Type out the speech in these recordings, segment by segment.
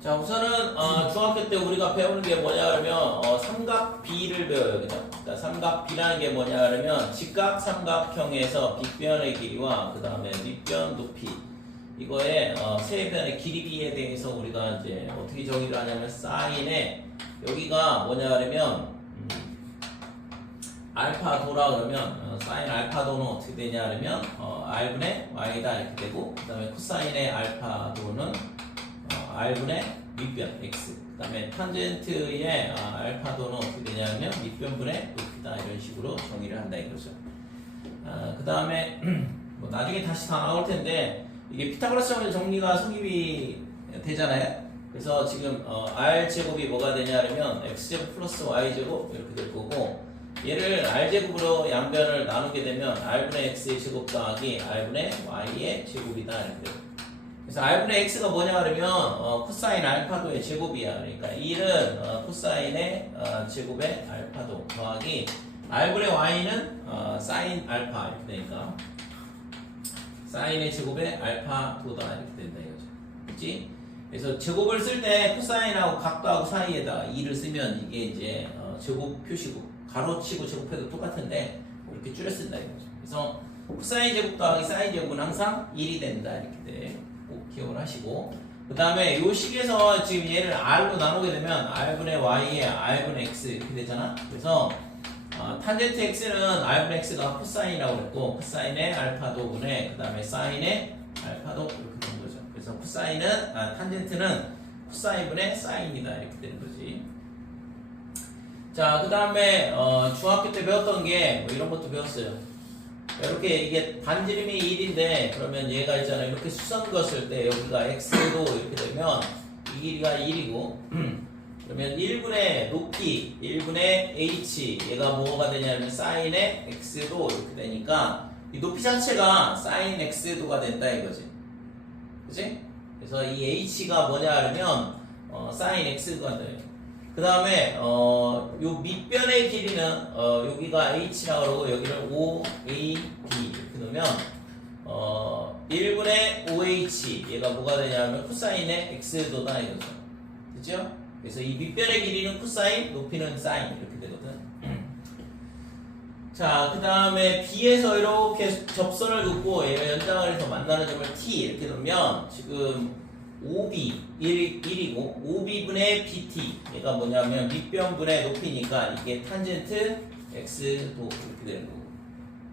자, 우선은 중학교 때 우리가 배우는 게 뭐냐 그러면 삼각 B를 배워요. 그죠? 그러니까 삼각 B라는 게 뭐냐 그러면 직각 삼각형에서 빗변의 길이와 그 다음에 밑변 높이 이거의 세 변의 길이 비에 대해서 우리가 이제 어떻게 정의를 하냐면 사인에 여기가 뭐냐 그러면 알파도라 그러면 사인 알파도는 어떻게 되냐 그러면 R분의 Y다 이렇게 되고 그 다음에 코사인의 알파도는 R분의 밑변 X 그 다음에 탄젠트의 알파도는 어떻게 되냐면 밑변분의 높이다 이런 식으로 정의를 한다 이거죠. 그 다음에 뭐 나중에 다시 다 나올 텐데 이게 피타고라스 정리가 성립이 되잖아요. 그래서 지금 R제곱이 뭐가 되냐면 X제곱 플러스 Y제곱 이렇게 될 거고 얘를 R제곱으로 양변을 나누게 되면 R분의 X의 제곱 더하기 R분의 Y의 제곱이다 이렇게 돼요. 그래서 R분의 X가 뭐냐 그러면 코사인 알파도의 제곱이야. 그러니까 1은 코사인의 제곱의 알파도 더하기 R분의 Y는 사인 알파 이렇게 되니까 사인의 제곱의 알파도다 이렇게 된다 이거죠. 그치? 그래서 제곱을 쓸 때 코사인하고 각도하고 사이에다가 2를 쓰면 이게 이제 제곱 표시고 가로치고 제곱해도 똑같은데 이렇게 줄여 쓴다 이거죠. 그래서 코사인 제곱 더하기 사인 제곱은 항상 1이 된다 이렇게 돼. 꼭 기억을 하시고 그 다음에 이 식에서 지금 얘를 R로 나누게 되면 R분의 Y에 R분의 X 이렇게 되잖아. 그래서 탄젠트 X는 R분의 X가 코사인이라고 그랬고 코사인의 알파도분의 그 다음에 사인의 알파도 이렇게 되는 거죠. 그래서 코사인은 탄젠트는 코사인분의 사인이다 이렇게 되는 거지. 자, 그 다음에 중학교 때 배웠던 게 뭐 이런 것도 배웠어요. 이렇게 이게 반지름이 1인데 그러면 얘가 있잖아요. 이렇게 수선 그었을 때 여기가 x도 이렇게 되면 이 길이가 1이고 그러면 1분의 높이 1분의 h 얘가 뭐가 되냐면 사인의 x도 이렇게 되니까 이 높이 자체가 사인 x도가 된다 이거지. 그치? 그래서 이 h가 뭐냐 그러면 사인 x도가 돼요. 그 다음에 요 밑변의 길이는 여기가 h라고 그러고 여기를 OAB 이렇게 놓으면 1분의 OH 얘가 뭐가 되냐면 코사인의 x도다 이거죠. 그죠? 그래서 이 밑변의 길이는 코사인 높이는 사인 이렇게 되거든. 자, 그 다음에 B에서 이렇게 접선을 긋고 얘가 연장을 해서 만나는 점을 T 이렇게 놓으면 지금 OB 1이고 OB분의 BT 얘가 뭐냐면 밑변분의 높이니까 이게 탄젠트 X도 이렇게 되는 거고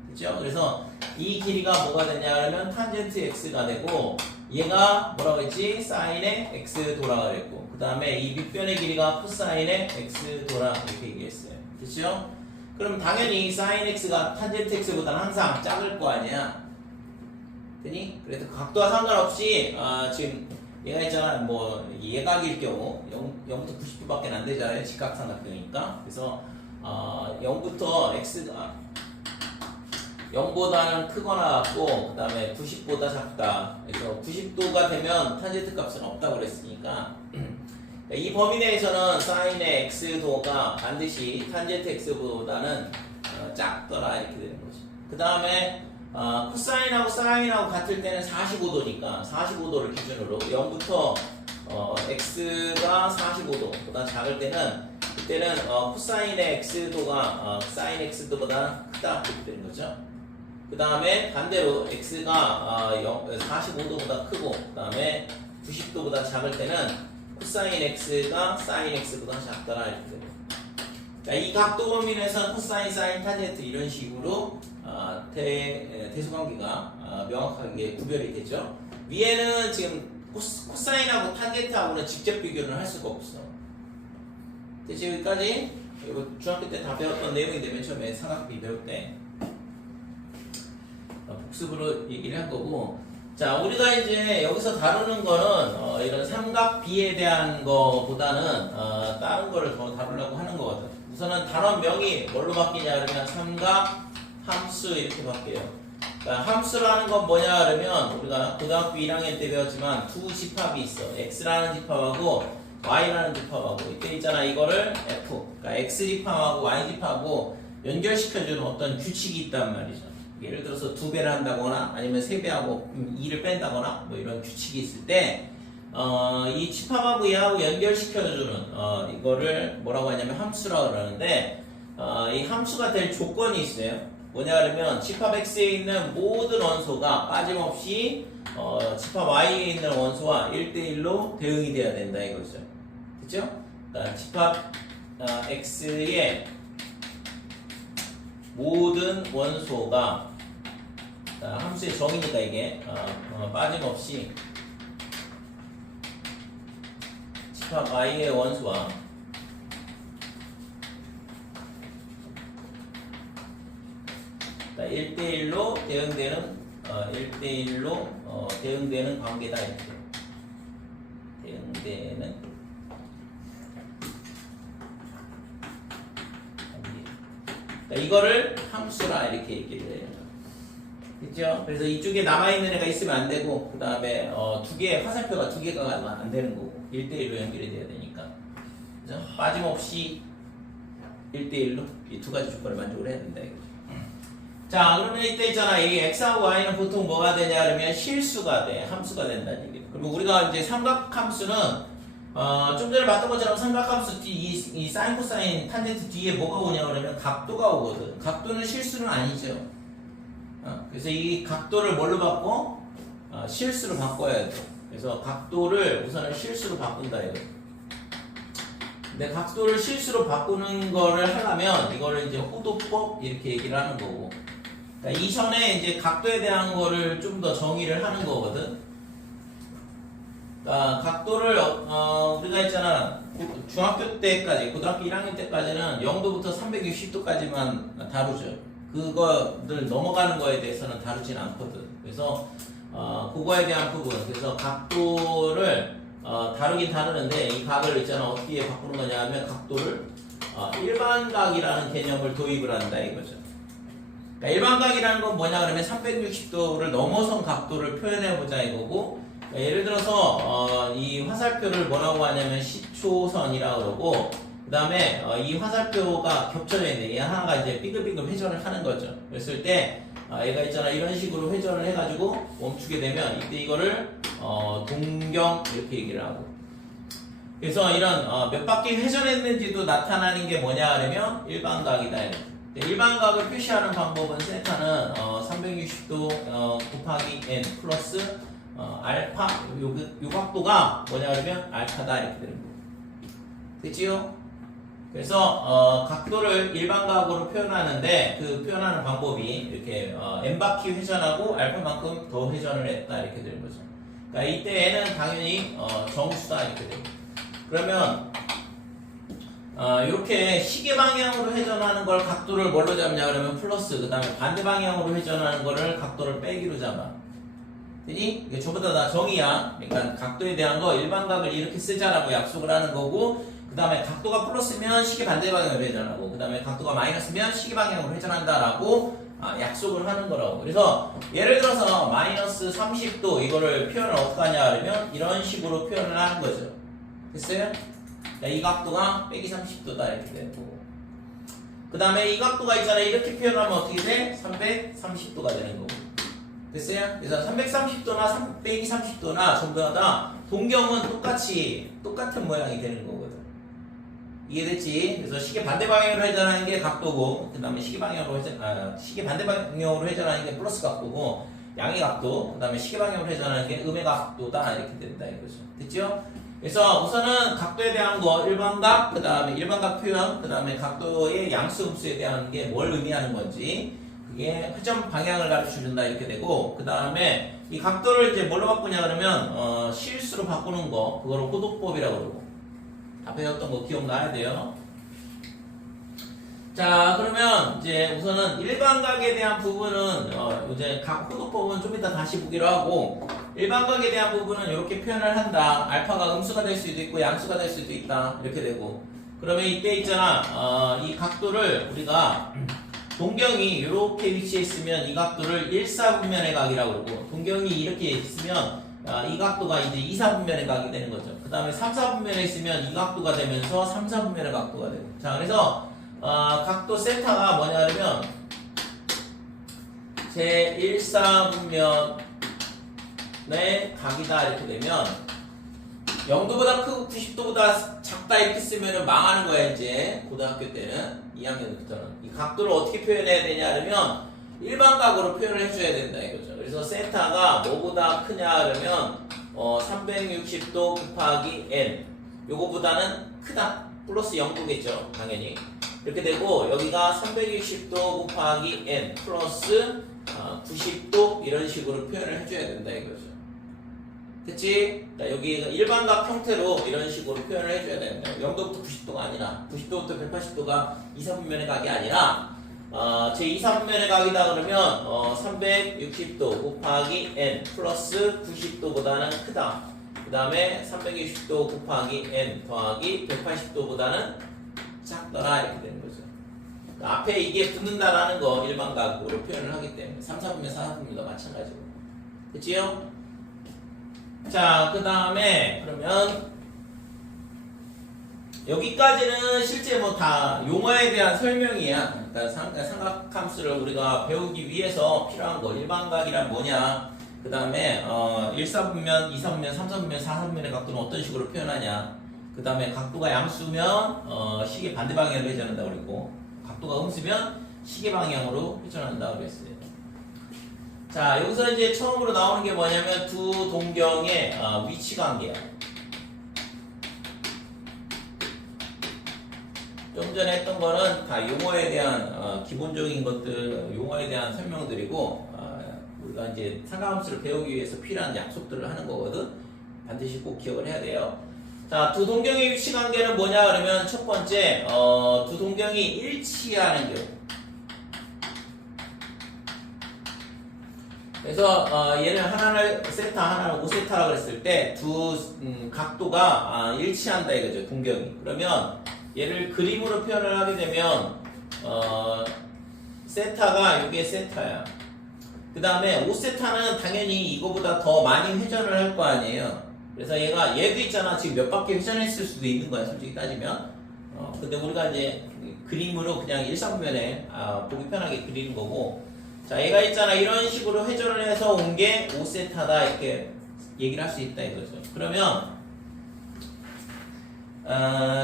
그렇죠? 그래서 이 길이가 뭐가 되냐면 탄젠트 X가 되고 얘가 뭐라고 했지? 사인의 X도라고 했고 그 다음에 이 밑변의 길이가 코사인의 X도라 이렇게 얘기했어요. 그렇죠? 그럼 당연히 사인 X가 탄젠트 X보다는 항상 작을 거 아니야. 되니? 그래서 각도와 상관없이 지금 얘가 있잖아, 뭐, 예각일 경우, 0부터 90도밖에 안 되잖아요. 직각삼각형이니까. 그래서, 0부터 x가 0보다는 크거나 같고, 그 다음에 90보다 작다. 그래서 90도가 되면 탄젠트 값은 없다고 그랬으니까. 이 범위 내에서는 사인의 x도가 반드시 탄젠트 x보다는 작더라. 이렇게 되는 거지. 그 다음에, 코사인하고 사인하고 같을 때는 45도니까 45도를 기준으로 0부터 x가 45도보다 작을 때는 그때는 코사인의 x도가 사인 x도보다 크다 이렇게 되는 거죠. 그 다음에 반대로 x가 45도보다 크고 그 다음에 90도보다 작을 때는 코사인 x가 사인 x보다 작더라 이렇게 되는 거죠. 이 각도 범위 내에서 코사인, 사인, 탄젠트 이런 식으로 대수관계가 명확하게 구별이 되죠. 위에는 지금 코사인하고 탄젠트하고는 직접 비교를 할 수가 없어. 됐지? 여기까지? 이거 중학교 때 다 배웠던 내용인데 맨 처음에 삼각비 배울 때 복습으로 얘기를 한 거고 자, 우리가 이제 여기서 다루는 거는 이런 삼각비에 대한 거보다는 다른 거를 더 다루려고 하는 거거든. 우선은 단원명이 뭘로 바뀌냐 그러면 삼각 함수 이렇게 바뀌어요. 그러니까 함수라는 건 뭐냐 그러면 우리가 고등학교 1학년 때 배웠지만 두 집합이 있어. x라는 집합하고 y라는 집합하고 이때 있잖아 이거를 f 그러니까 x 집합하고 y 집합하고 연결시켜주는 어떤 규칙이 있단 말이죠. 예를 들어서 2배를 한다거나 아니면 3배하고 2를 뺀다거나 뭐 이런 규칙이 있을 때 이 집합하고 얘하고 연결시켜주는 이거를 뭐라고 하냐면 함수라고 그러는데 이 함수가 될 조건이 있어요. 뭐냐 그러면 집합 X에 있는 모든 원소가 빠짐없이 집합 Y에 있는 원소와 1대1로 대응이 돼야 된다 이거죠. 그죠? 그러니까 집합 X의 모든 원소가 함수의 정의니까 이게 빠짐없이 집합 Y의 원소와 1대1로 대응되는 1대1로 대응되는 관계다 이렇게 대응되는 관계. 이거를 함수라 이렇게 얘기를 해요. 그죠? 그래서 이쪽에 남아있는 애가 있으면 안 되고 그 다음에 두 개의 화살표가 두 개가 안 되는 거고 1대1로 연결이 돼야 되니까 그죠? 빠짐없이 1대1로 이 두 가지 조건을 만족을 해야 된다 이거죠. 자 그러면 이때 있잖아 이 x하고 y는 보통 뭐가 되냐 그러면 실수가 돼 함수가 된다는 얘기예요. 그리고 우리가 이제 삼각함수는 좀 전에 봤던 것처럼 삼각함수 이 사인 코사인 탄젠트 뒤에 뭐가 오냐 그러면 각도가 오거든. 각도는 실수는 아니죠. 그래서 이 각도를 뭘로 바꿔? 실수로 바꿔야 돼. 그래서 각도를 우선은 실수로 바꾼다 이거. 근데 각도를 실수로 바꾸는 거를 하려면 이거를 이제 호도법 이렇게 얘기를 하는 거고. 그러니까 이전에 이제 각도에 대한 거를 좀 더 정의를 하는 거거든. 그러니까 각도를 우리가 있잖아 중학교 때까지 고등학교 1학년 때까지는 0도부터 360도까지만 다루죠. 그거를 넘어가는 거에 대해서는 다루진 않거든. 그래서 그거에 대한 부분 그래서 각도를 다루긴 다루는데 이 각을 있잖아 어떻게 바꾸는 거냐 하면 각도를 일반각이라는 개념을 도입을 한다 이거죠. 그러니까 일반각이라는 건 뭐냐 그러면 360도를 넘어선 각도를 표현해 보자 이거고 그러니까 예를 들어서 이 화살표를 뭐라고 하냐면 시초선이라고 그러고 그 다음에 이 화살표가 겹쳐져 있는데 얘 하나가 이제 삐글삐글 회전을 하는 거죠. 그랬을 때 얘가 있잖아 이런 식으로 회전을 해가지고 멈추게 되면 이때 이거를 동경 이렇게 얘기를 하고 그래서 이런 몇 바퀴 회전했는지도 나타나는 게 뭐냐 하면 일반각이다. 일반각을 표시하는 방법은 세타는 360도 곱하기 n 플러스 알파 요 각도가 뭐냐 그러면 알파다 이렇게 되는 거예요. 됐지요? 그래서 각도를 일반각으로 표현하는데 그 표현하는 방법이 이렇게 n바퀴 회전하고 알파만큼 더 회전을 했다 이렇게 되는 거죠. 그러니까 이때 n은 당연히 정수다 이렇게 됩니다. 그러면 이렇게 시계 방향으로 회전하는 걸 각도를 뭘로 잡냐 그러면 플러스 그 다음에 반대 방향으로 회전하는 거를 각도를 빼기로 잡아. 되니? 이게 저보다 다 정의야. 그러니까 각도에 대한 거 일반각을 이렇게 쓰자라고 약속을 하는 거고 그 다음에 각도가 플러스면 시계 반대 방향으로 회전하고 그 다음에 각도가 마이너스면 시계 방향으로 회전한다라고 약속을 하는 거라고. 그래서 예를 들어서 마이너스 30도 이거를 표현을 어떻게 하냐 그러면 이런 식으로 표현을 하는 거죠. 됐어요? 이 각도가 빼기 30도다 이렇게 되고 그 다음에 이 각도가 있잖아요. 이렇게 표현하면 어떻게 돼? 330도가 되는 거고 됐어요? 그래서 330도나 빼기 30도나 전부 다 동경은 똑같은 모양이 되는 거거든. 이해됐지? 그래서 시계 반대 방향으로 회전하는 게 각도고 그 다음에 시계 반대 방향으로 회전하는 게 플러스 각도고 양의 각도 그 다음에 시계 방향으로 회전하는 게 음의 각도다 이렇게 된다 이거죠. 됐죠? 그래서 우선은 각도에 대한 거 일반각 그 다음에 일반각 표현 그 다음에 각도의 양수음수에 대한 게 뭘 의미하는 건지 그게 회전 방향을 가르쳐준다 이렇게 되고 그 다음에 이 각도를 이제 뭘로 바꾸냐 그러면 실수로 바꾸는 거 그거를 호도법이라고 그러고 다 배웠던 거 기억나야 돼요. 자 그러면 이제 우선은 일반각에 대한 부분은 이제 각 호도법은 좀 이따 다시 보기로 하고 일반각에 대한 부분은 이렇게 표현을 한다. 알파가 음수가 될 수도 있고 양수가 될 수도 있다 이렇게 되고 그러면 이때 있잖아 이 각도를 우리가 동경이 이렇게 위치해 있으면 이 각도를 1사분면의 각이라고 그러고 동경이 이렇게 있으면 이 각도가 이제 2사분면의 각이 되는 거죠. 그 다음에 3사분면에 있으면 이 각도가 되면서 3사분면의 각도가 되고 자 그래서 각도 세타가 뭐냐 그러면 제 1사분면의 각이다 이렇게 되면 0도보다 크고 90도보다 작다 이렇게 쓰면은 망하는 거야 이제 고등학교 때는 2학년부터는 이 각도를 어떻게 표현해야 되냐 그러면 일반각으로 표현을 해줘야 된다 이거죠. 그래서 세타가 뭐보다 크냐 그러면 360도 곱하기 n 요거보다는 크다 플러스 0도겠죠 당연히. 이렇게 되고 여기가 360도 곱하기 n 플러스 90도 이런 식으로 표현을 해줘야 된다 이거죠. 됐지? 자, 여기 일반각 형태로 이런 식으로 표현을 해줘야 된다. 0도부터 90도가 아니라 90도부터 180도가 2, 4분면의 각이 아니라 제 2, 4분면의 각이다 그러면 360도 곱하기 n 플러스 90도보다는 크다. 그 다음에 360도 곱하기 n 더하기 180도보다는 작더라 이렇게 되는 거죠. 그러니까 앞에 이게 붙는다라는 거 일반각으로 표현을 하기 때문에 3, 4분면, 4, 4분면도 마찬가지고. 됐지요? 자, 그 다음에 그러면 여기까지는 실제 뭐 다 용어에 대한 설명이야. 그러니까 삼각함수를 우리가 배우기 위해서 필요한 거 일반각이란 뭐냐, 그 다음에 1, 4분면, 2, 4분면, 3, 4분면, 4, 4분면의 각도는 어떤 식으로 표현하냐, 그 다음에 각도가 양수면 시계 반대 방향으로 회전한다고 그랬고 각도가 음수면 시계 방향으로 회전한다고 그랬어요. 자, 여기서 이제 처음으로 나오는 게 뭐냐면 두 동경의 위치 관계야. 좀 전에 했던 거는 다 용어에 대한 기본적인 것들, 용어에 대한 설명들이고 우리가 이제 삼각함수를 배우기 위해서 필요한 약속들을 하는 거거든. 반드시 꼭 기억을 해야 돼요. 자, 두 동경의 위치 관계는 뭐냐 그러면 첫 번째 두 동경이 일치하는 경우. 그래서 얘는 하나를 세타 하나는 5세타라고 했을 때 두 각도가 일치한다 이거죠. 동경이. 그러면 얘를 그림으로 표현을 하게 되면 세타가 이게 세타야. 그 다음에 5세타는 당연히 이거보다 더 많이 회전을 할 거 아니에요. 그래서 얘도 있잖아. 지금 몇 바퀴 회전했을 수도 있는 거야 솔직히 따지면. 근데 우리가 이제 그림으로 그냥 일상면에 보기 편하게 그리는 거고, 자, 얘가 있잖아. 이런 식으로 회전을 해서 온 게 5세타다 이렇게 얘기를 할 수 있다 이거죠. 그러면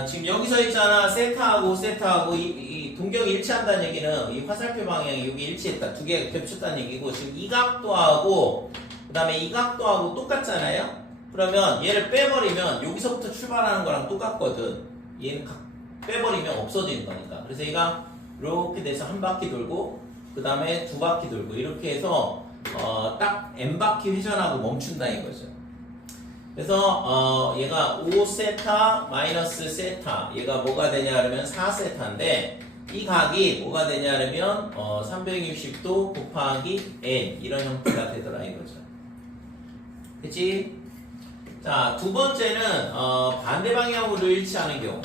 지금 여기서 있잖아. 세타하고 5세타하고 이 동경이 일치한다는 얘기는 이 화살표 방향이 여기 일치했다. 두 개가 겹쳤다는 얘기고, 지금 이 각도하고 그 다음에 이 각도하고 똑같잖아요. 그러면 얘를 빼버리면 여기서부터 출발하는 거랑 똑같거든. 얘는 빼버리면 없어지는 거니까. 그래서 얘가 이렇게 돼서 한 바퀴 돌고 그 다음에 두 바퀴 돌고 이렇게 해서 딱 n바퀴 회전하고 멈춘다 이거죠. 그래서 얘가 5세타 마이너스 세타, 얘가 뭐가 되냐 그러면 4세타인데 이 각이 뭐가 되냐 그러면 360도 곱하기 n 이런 형태가 되더라 이거죠. 그치? 자, 두 번째는 반대 방향으로 일치하는 경우.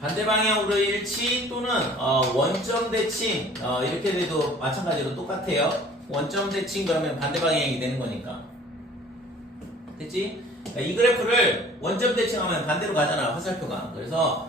반대 방향으로 일치 또는 원점 대칭 이렇게 돼도 마찬가지로 똑같아요. 원점 대칭 그러면 반대 방향이 되는 거니까. 됐지? 이 그래프를 원점 대칭하면 반대로 가잖아 화살표가. 그래서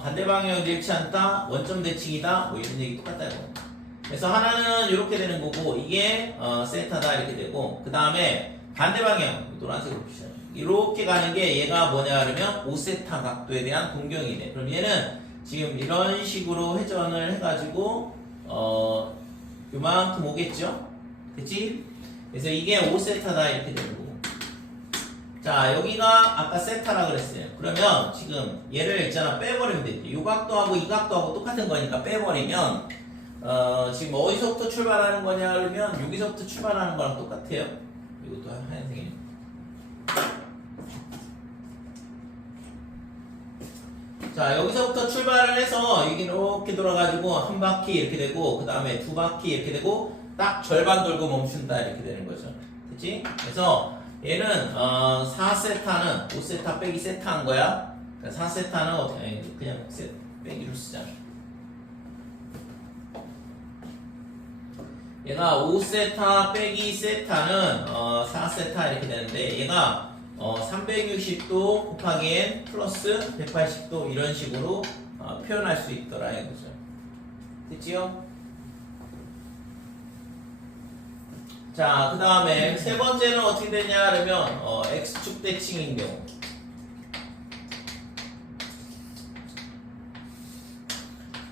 반대 방향으로 일치한다, 원점 대칭이다, 뭐 이런 얘기 똑같다고. 그래서 하나는 이렇게 되는 거고 이게 세타다 이렇게 되고, 그 다음에 반대 방향 노란색으로 표시하죠. 이렇게 가는 게 얘가 뭐냐 그러면 5세타 각도에 대한 동경이네. 그럼 얘는 지금 이런 식으로 회전을 해가지고 요만큼 오겠죠? 그치? 그래서 이게 5세타다 이렇게 되는 거고. 자, 여기가 아까 세타라 그랬어요. 그러면 지금 얘를 있잖아 빼버리면 되지. 이 각도하고 이 각도하고 똑같은 거니까 빼버리면 지금 어디서부터 출발하는 거냐 그러면 여기서부터 출발하는 거랑 똑같아요. 이것도 하얀색이네. 자, 여기서부터 출발을 해서 여기 이렇게 돌아가지고 한 바퀴 이렇게 되고 그 다음에 두 바퀴 이렇게 되고 딱 절반 돌고 멈춘다 이렇게 되는 거죠. 그치? 그래서 얘는 4세타는 5세타 빼기 세타 한 거야. 4세타는 어떻게 그냥 빼기로 쓰자. 얘가 5세타 빼기 세타는 4세타 이렇게 되는데 얘가 360도 곱하기 n 플러스 180도 이런 식으로 표현할 수 있더라 이거죠. 됐지요? 자, 그 다음에 세 번째는 어떻게 되냐 그러면 x축 대칭인 경우.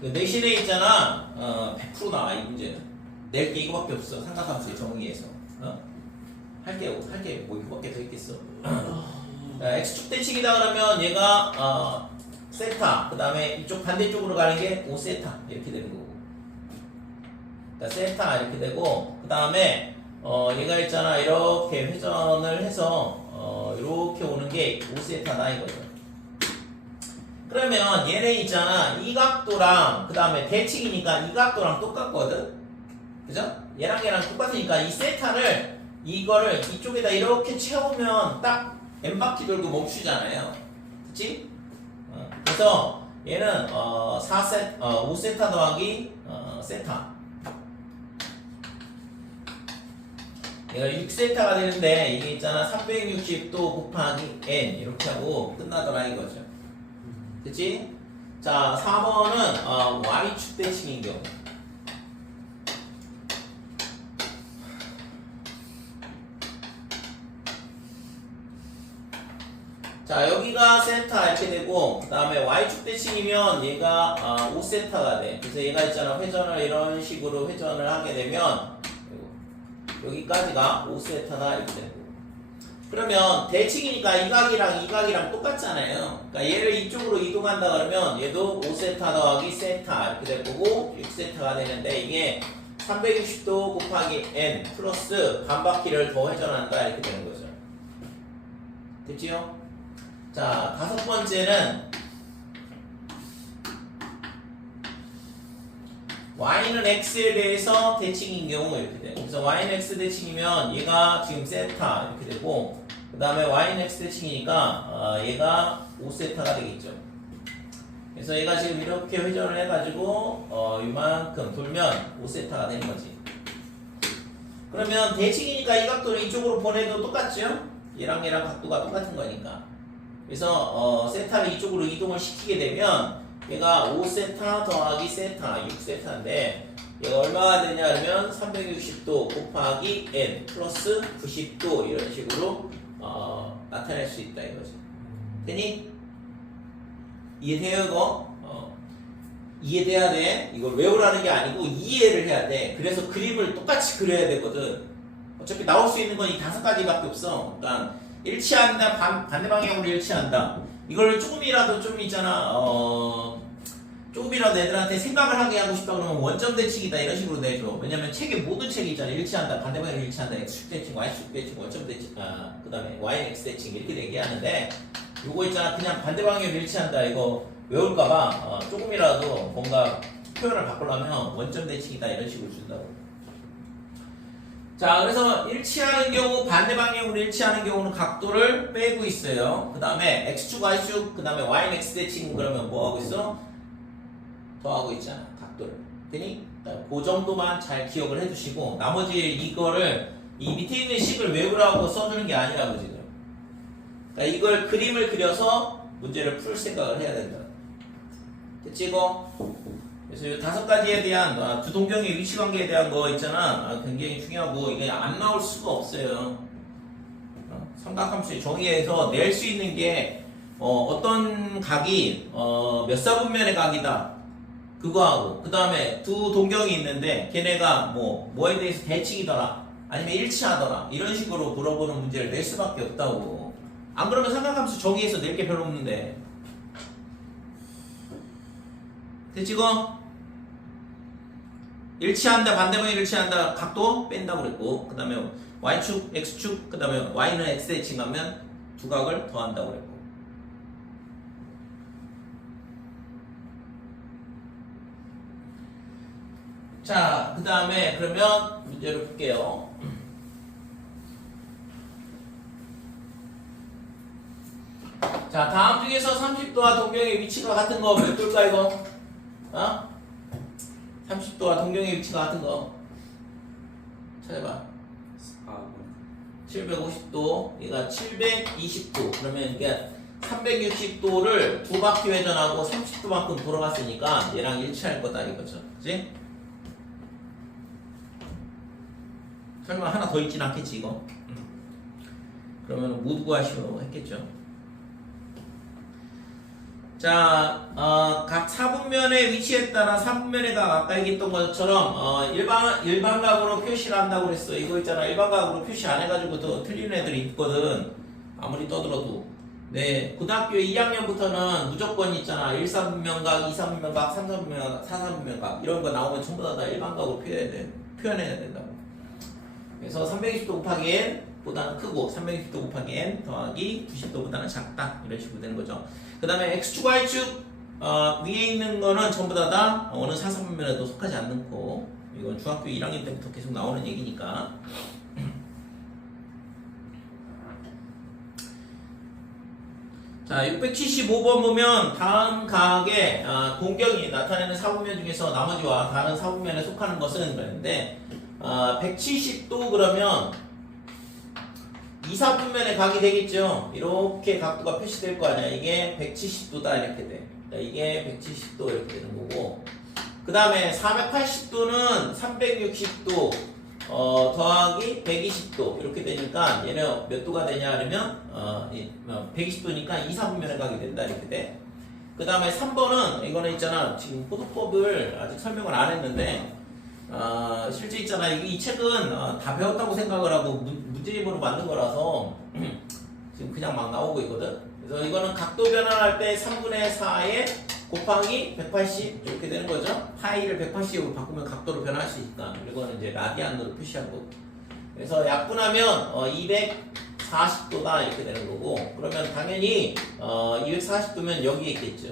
내신에 있잖아 100% 나와 이 문제는. 낼 게 이거밖에 없어. 삼각함수의 정의에서. 할게 뭐 이거밖에 더 있겠어. 자, x축 대칭이다 그러면 얘가 세타, 그 다음에 이쪽 반대쪽으로 가는 게 5세타 이렇게 되는 거고. 자, 세타 이렇게 되고, 그 다음에 얘가 있잖아 이렇게 회전을 해서 이렇게 오는 게 5세타다 이거죠. 그러면 얘네 있잖아 이 각도랑 그 다음에 대칭이니까 이 각도랑 똑같거든. 그죠? 얘랑 똑같으니까 이 세타를 이거를 이쪽에다 이렇게 채우면 딱 n바퀴 돌고 멈추잖아요. 그치? 그래서 얘는 5세타 더하기 세타, 얘가 6세타가 되는데 이게 있잖아 360도 곱하기 n 이렇게 하고 끝나더라 이거죠. 그치? 자, 4번은 y축 대칭인 경우. 자, 여기가 세타 이렇게 되고, 그 다음에 y축 대칭이면 얘가 5세타가 돼. 그래서 얘가 있잖아 회전을 이런 식으로 회전을 하게 되면 여기까지가 5세타다 이렇게 되고. 그러면 대칭이니까 이 각이랑 똑같잖아요. 그러니까 얘를 이쪽으로 이동한다 그러면 얘도 5세타 더하기 세타 이렇게 될 거고 6세타가 되는데 이게 360도 곱하기 n 플러스 반바퀴를 더 회전한다 이렇게 되는 거죠. 됐지요? 자, 다섯 번째는 y는 x에 대해서 대칭인 경우 이렇게 돼요. 그래서 y는 x 대칭이면 얘가 지금 세타 이렇게 되고, 그 다음에 y는 x 대칭이니까 얘가 5세타가 되겠죠. 그래서 얘가 지금 이렇게 회전을 해가지고 이만큼 돌면 5세타가 되는 거지. 그러면 대칭이니까 이 각도를 이쪽으로 보내도 똑같죠? 얘랑 각도가 똑같은 거니까. 그래서 세타를 이쪽으로 이동을 시키게 되면 얘가 5세타 더하기 세타 6세타인데 얘가 얼마가 되냐 하면 360도 곱하기 n 플러스 90도 이런 식으로 나타낼 수 있다 이거지. 되니? 이해돼요 이거? 이해돼야 돼. 이걸 외우라는 게 아니고 이해를 해야 돼. 그래서 그림을 똑같이 그려야 되거든. 어차피 나올 수 있는 건 이 5가지밖에 없어. 그러니까 일치한다, 반대 방향으로 일치한다. 이걸 조금이라도 좀 있잖아, 조금이라도 애들한테 생각을 하게 하고 싶다 그러면 원점 대칭이다 이런 식으로 내줘. 왜냐면 책에 모든 책이 있잖아. 일치한다, 반대 방향으로 일치한다, x축 대칭, y축 대칭, 원점 대칭, 그 다음에 y, x 대칭 이렇게 얘기하는데 요거 있잖아. 그냥 반대 방향으로 일치한다 이거 외울까봐 조금이라도 뭔가 표현을 바꾸려면 원점 대칭이다 이런 식으로 준다고. 자, 그래서 일치하는 경우, 반대 방향으로 일치하는 경우는 각도를 빼고 있어요. 그 다음에 x축, y축, 그 다음에 y는 x 대칭 그러면 뭐 하고 있어? 더하고 있잖아, 각도를. 되니? 그 정도만 잘 기억을 해두시고, 나머지 이거를, 이 밑에 있는 식을 외우라고 써주는 게 아니라고 지금. 그러니까 이걸 그림을 그려서 문제를 풀 생각을 해야 된다. 됐지, 이거? 그래서 이 5가지에 대한 두 동경의 위치 관계에 대한 거 있잖아. 굉장히 중요하고 이게 안 나올 수가 없어요. 삼각함수의 정의에서 낼 수 있는 게 어떤 각이 몇 사분면의 각이다. 그거하고 그 다음에 두 동경이 있는데 걔네가 뭐에 대해서 대칭이더라 아니면 일치하더라 이런 식으로 물어보는 문제를 낼 수밖에 없다고. 안 그러면 삼각함수 정의에서 낼 게 별로 없는데. 됐지고? 일치한다, 반대방향 일치한다, 각도 뺀다고 그랬고, 그 다음에 y축, x축, 그 다음에 y는 x 대칭하면 두 각을 더한다고 그랬고. 자, 그 다음에 그러면 문제를 볼게요. 자, 다음 중에서 30도와 동경의 위치가 같은 거 몇 도일까 이거? 30도와 동경의 위치가 같은 거 찾아봐. 750도, 얘가 720도. 그러면 이게 360도를 두 바퀴 회전하고 30도만큼 돌아갔으니까 얘랑 일치할 거다 이거죠. 그치? 설마 하나 더 있진 않겠지 이거. 그러면 모두 구하시오 했겠죠. 자, 각 사분면의 위치에 따라 사분면의 각 아까 얘기했던 것처럼 일반각으로 표시를 한다고 그랬어. 이거 있잖아. 일반각으로 표시 안 해가지고 더 틀리는 애들이 있거든. 아무리 떠들어도. 네, 고등학교 2학년부터는 무조건 있잖아. 1사분면각, 2사분면각, 3사분면각, 4사분면각 이런 거 나오면 전부 다 일반각으로 표현해야 된다고. 그래서 320도 곱하기 n 보다는 크고 360도 곱하기 n 더하기 90도보다는 작다 이런 식으로 되는 거죠. 그 다음에 x축, y축 위에 있는 거는 전부 다 어느 사사분면에도 속하지 않고 이건 중학교 1학년 때부터 계속 나오는 얘기니까. 자, 675번 보면 다음 각의 동경이 나타내는 사분면 중에서 나머지와 다른 사분면에 속하는 것은 그랬는데 170도 그러면 2사분면의 각이 되겠죠. 이렇게 각도가 표시될 거 아니야. 이게 170도다 이렇게 돼. 이게 170도 이렇게 되는 거고, 그 다음에 480도는 360도 더하기 120도 이렇게 되니까 얘는 몇 도가 되냐 하면 120도니까 2사분면의 각이 된다 이렇게 돼. 그 다음에 3번은 이거는 있잖아. 지금 포도법을 아직 설명을 안 했는데 실제 있잖아. 이 책은 다 배웠다고 생각을 하고 문제집으로 만든 거라서 지금 그냥 막 나오고 있거든. 그래서 이거는 각도 변환할 때 3분의 4에 곱하기 180 이렇게 되는 거죠. 파이를 180으로 바꾸면 각도로 변할 수 있다. 이거는 이제 라디안으로 표시한 거고. 그래서 약분하면 240도다 이렇게 되는 거고. 그러면 당연히 240도면 여기에 있겠죠.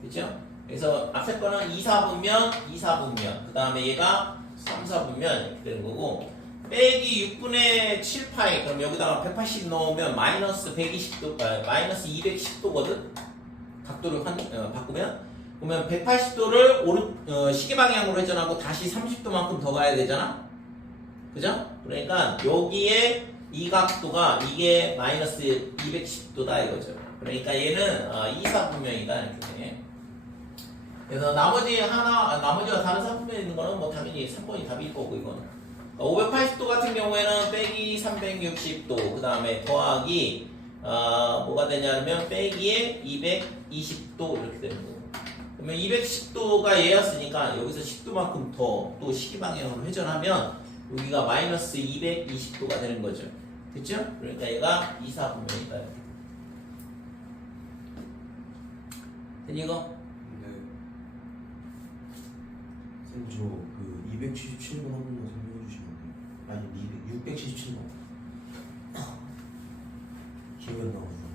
그렇죠? 그래서 앞에 거는 2사분면, 2사분면, 그 다음에 얘가 3사분면 이렇게 되는 거고, 빼기 6분의 7파이, 그럼 여기다가 180 넣으면 마이너스 120도, 마이너스 210도거든? 각도를 바꾸면. 그러면 180도를 시계 방향으로 회전하고 다시 30도만큼 더 가야 되잖아? 그죠? 그러니까 여기에 이 각도가 이게 마이너스 210도다 이거죠. 그러니까 얘는 2사분면이다 이렇게 돼. 그래서 나머지와 다른 사분면에 있는 거는 뭐 당연히 3번이 답일 거고 이거는. 580도 같은 경우에는 빼기 360도 그 다음에 더하기 뭐가 되냐면 빼기에 220도 이렇게 되는 거고. 그러면 210도가 얘였으니까 여기서 10도만큼 더 또 시기방향으로 회전하면 여기가 마이너스 220도가 되는 거죠. 됐죠? 그러니까 얘가 2사분면이다. 됐니 이거? 저그 277번 한 번만 설명해 주시면 안 돼요? 아니 677번 기억이 안 나거든요.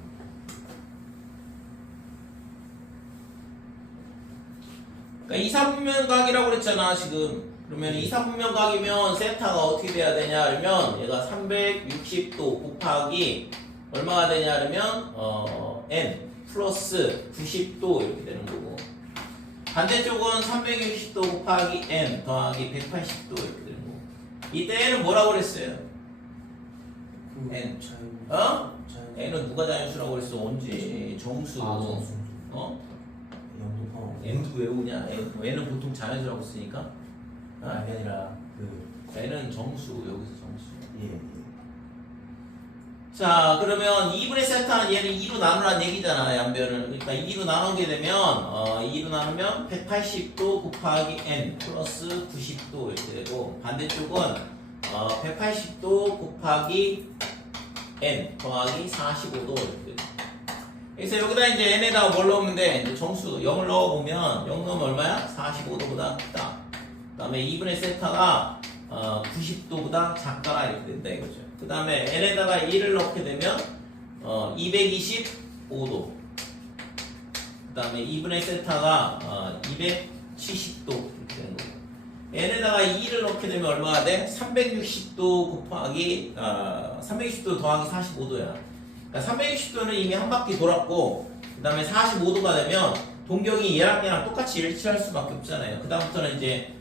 그러니까 2사분면 각이라고 그랬잖아 지금. 그러면 2사분면 각이면 세타가 어떻게 돼야 되냐 그러면 얘가 360도 곱하기 얼마가 되냐 그러면 n 플러스 90도 이렇게 되는 거고, 반대쪽은 360도 곱하기 n 더하기 180도 이렇게 되는 거고. 이때 n은 뭐라고 그랬어요? n. n은 누가 자연수라고 그랬어? 언제? 정수. 정수. n도 외우냐? n은 보통 자연수라고 쓰니까. 그게 아니라 n은 정수. 여기서 정수. 예. 자, 그러면 2분의 세타는 얘를 2로 나누라는 얘기잖아, 양변을. 그러니까 2로 나누게 되면 2로 나누면 180도 곱하기 n 플러스 90도 이렇게 되고, 반대쪽은 180도 곱하기 n 더하기 45도 이렇게 되고. 그래서 여기다 이제 n에다가 뭘 넣으면 돼? 이제 정수 0을 넣어보면 0 넣으면 얼마야? 45도보다 크다. 그 다음에 2분의 세타가 90도보다 작다 이렇게 된다 이거죠. 그 다음에 n에다가 1을 넣게 되면 225도. 그 다음에 2분의 세타가 270도 이렇게 되는 거고, n에다가 2를 넣게 되면 얼마가 돼? 360도 곱하기 360도 더하기 45도야. 그러니까 360도는 이미 한 바퀴 돌았고, 그 다음에 45도가 되면 동경이 얘랑 똑같이 일치할 수밖에 없잖아요. 그 다음부터는 이제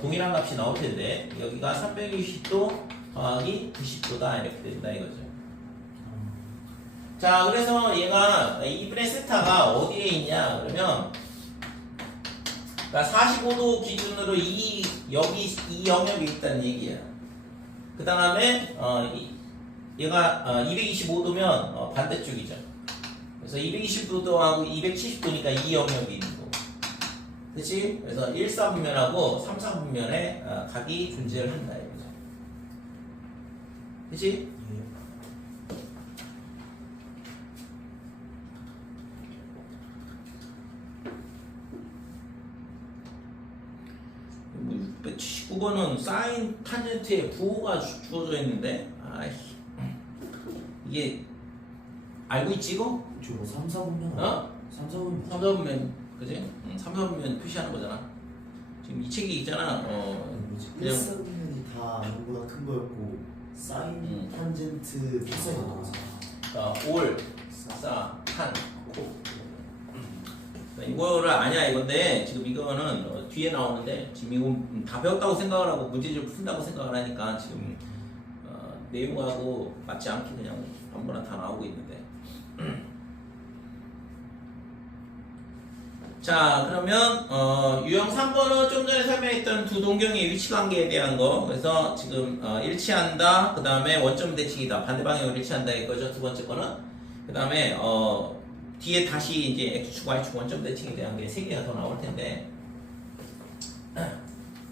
동일한 값이 나올 텐데 여기가 360도 더하기 90도다 이렇게 된다 이거죠. 자, 그래서 얘가 2분의 세타가 어디에 있냐 그러면, 그러니까 45도 기준으로 여기 이 영역에 있다는 얘기야. 그 다음에 얘가 225도면 반대쪽이죠. 그래서 220도하고 270도니까 이 영역이 있는 거. 그치? 그래서 1, 4분면하고 3, 4분면에 각이 존재를 한다 이거죠. 그치? 뭐 679번은 사인 탄젠트에 부호가 주어져 있는데 이게 알고 있지 이거? 저 3, 4분면 어? 3, 4분면 3, 4분면 그지? 3, 4분면 표시하는 거잖아. 지금 이 책이 있잖아. 그냥 1사분면이 다 n보다 큰 거였고 사인, 탄젠트, 코사인 나왔어. 올, 사, 탄, 코. 이거를 아냐 이건데 지금 이거는 뒤에 나오는데 지금 이거 다 배웠다고 생각을 하고 문제집을 푼다고 생각을 하니까 지금 내용하고 맞지 않게 그냥 아무거나 다 나오고 있는데. 자 그러면 유형 3번은 좀 전에 설명했던 두 동경의 위치관계에 대한 거. 그래서 지금 일치한다, 그 다음에 원점 대칭이다, 반대 방향으로 일치한다 이거죠. 두 번째 거는. 그 다음에 뒤에 다시 이제 x축, y축 원점 대칭에 대한 게 3개가 더 나올 텐데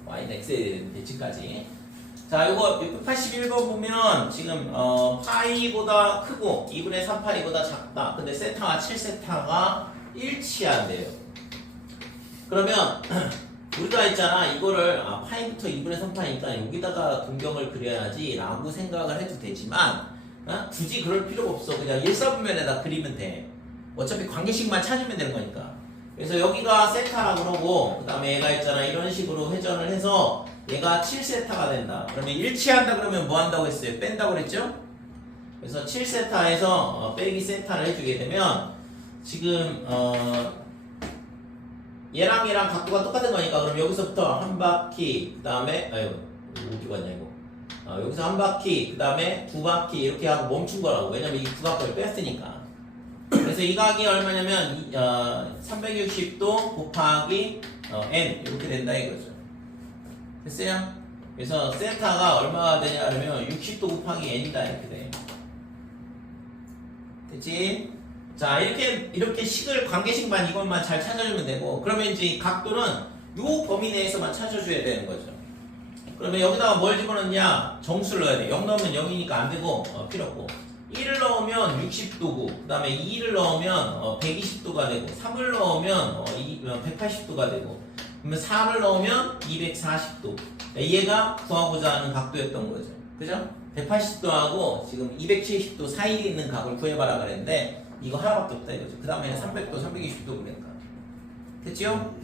y는 x에 대칭까지. 자, 요거 681번 보면 지금 파이보다 크고 2분의 3파이보다 작다. 근데 세타와 7세타가 일치한대요. 그러면 우리가 했잖아. 이거를 파이부터 2분의 3파이니까 여기다가 동경을 그려야지 라고 생각을 해도 되지만 굳이 그럴 필요가 없어. 그냥 1사분면에다 그리면 돼. 어차피 관계식만 찾으면 되는 거니까. 그래서 여기가 세타라고 그러고 그 다음에 얘가 있잖아. 이런 식으로 회전을 해서 얘가 7세타가 된다. 그러면 일치한다 그러면 뭐 한다고 했어요? 뺀다고 그랬죠? 그래서 7세타에서 빼기 세타를 해주게 되면 지금 얘랑 얘랑 각도가 똑같은 거니까 그럼 여기서부터 한 바퀴 그 다음에 어디 갔냐 이거 여기서 한 바퀴 그 다음에 두 바퀴 이렇게 하고 멈춘 거라고. 왜냐면 이 두 바퀴를 뺐으니까. 그래서 이 각이 얼마냐면 360도 곱하기 n 이렇게 된다 이거죠. 됐어요? 그래서 세타가 얼마가 되냐 그러면 60도 곱하기 n이다 이렇게 돼. 됐지? 자 이렇게 식을 관계식만 이것만 잘 찾아주면 되고, 그러면 이제 각도는 요 범위 내에서만 찾아줘야 되는 거죠. 그러면 여기다가 뭘 집어넣냐? 정수를 넣어야 돼. 0 넣으면 0이니까 안 되고 필요 없고, 1을 넣으면 60도고 그 다음에 2를 넣으면 120도가 되고 3을 넣으면 180도가 되고 그러면 4를 넣으면 240도. 얘가 구하고자 하는 각도였던 거죠. 그죠? 180도하고 지금 270도 사이에 있는 각을 구해봐라 그랬는데 이거 하나밖에 없다 이거죠. 그 다음에는 300도, 320도 그러니까. 됐죠?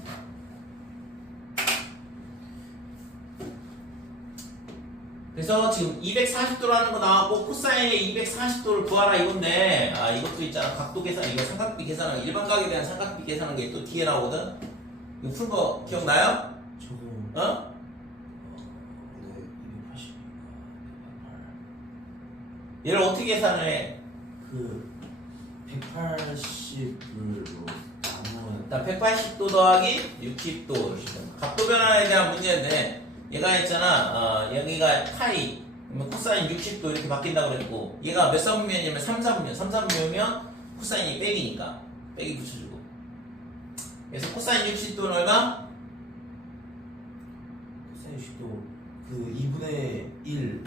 그래서 지금 240도라는 거 나왔고 코사인의 240도를 구하라 이건데 이것도 있잖아. 각도 계산, 이거 삼각비 계산하는 일반각에 대한 삼각비 계산하는 게 또 뒤에 나오거든. 이거 푼 거 기억나요? 저거 네, 280 얘를 어떻게 계산을 해? 그 180을 나누면 자, 180도 더하기 60도. 각도 변환에 대한 문제인데 얘가 있잖아. 여기가 파이 그러면 코사인 60도 이렇게 바뀐다고 그랬고 얘가 몇 사분면이냐면 3, 4분면. 3, 4분면이면 코사인이 빼기니까 빼기 붙여주고. 그래서 코사인 60도는 얼마? 코사인 60도 그 2분의 1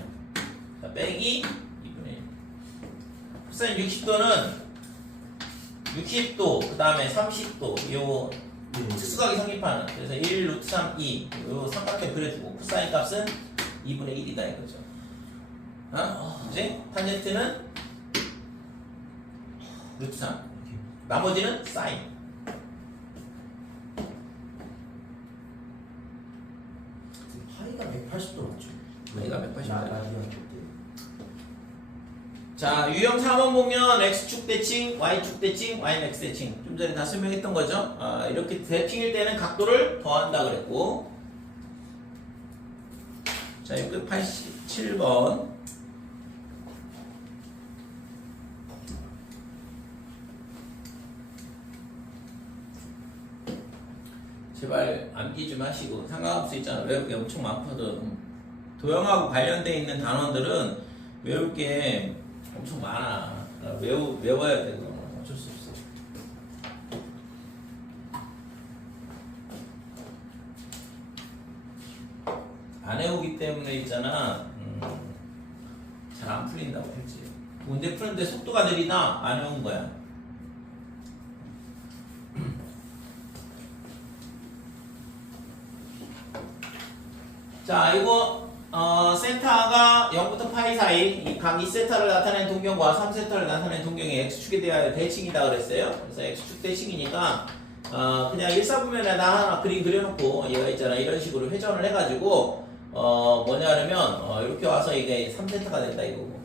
자, 빼기 2분의 1. 코사인 60도는 60도 그 다음에 30도 요 특수각이 성립하는, 그래서 1 루트 3 2 요 삼각형 그려주고 코사인 값은 2분의 1이다 이거죠. 이제 탄젠트는 루트 3, 나머지는 사인. 파이가 180도 맞죠? 파이가 180도. 라디안 때. 자, 유형 4번 보면 x축 대칭, y축 대칭, y는 x 대칭. 좀 전에 다 설명했던 거죠. 이렇게 대칭일 때는 각도를 더한다 그랬고. 자, 687번. 제발 암기 좀 하시고, 상관없이 있잖아. 외우기 엄청 많거든. 도형하고 관련돼 있는 단원들은 외울 게 엄청 많아. 외워야 돼. 그거 어쩔 수 없어. 안 외우기 때문에 있잖아. 잘 안 풀린다고 했지. 문제 푸는데 속도가 느리다? 안 외운 거야. 자, 이거 세타가 0부터 파이 사이 각 2세타를 나타내는 동경과 3세타를 나타내는 동경의 x축에 대하여 대칭이다 그랬어요. 그래서 x축 대칭이니까 그냥 일사분면에다 하나 그림 그려놓고 얘가 있잖아 이런 식으로 회전을 해가지고 뭐냐면 이렇게 와서 이게 3세타가 된다 이거고.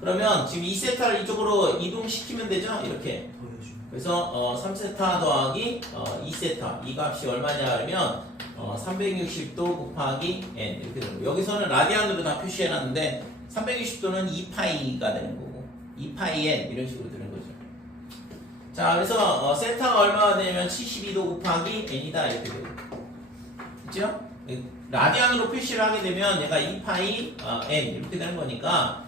그러면 지금 2세타를 이쪽으로 이동시키면 되죠? 이렇게. 그래서 3세타 더하기 2세타 이 값이 얼마냐 하면 360도 곱하기 n 이렇게 되는 거예요. 여기서는 라디안으로 다 표시해놨는데 360도는 2파이가 되는 거고 2파이 n 이런 식으로 되는 거죠. 자, 그래서 세타가 얼마가 되냐면 72도 곱하기 n이다 이렇게 되고, 그렇죠? 라디안으로 표시를 하게 되면 얘가 2파이 n 이렇게 되는 거니까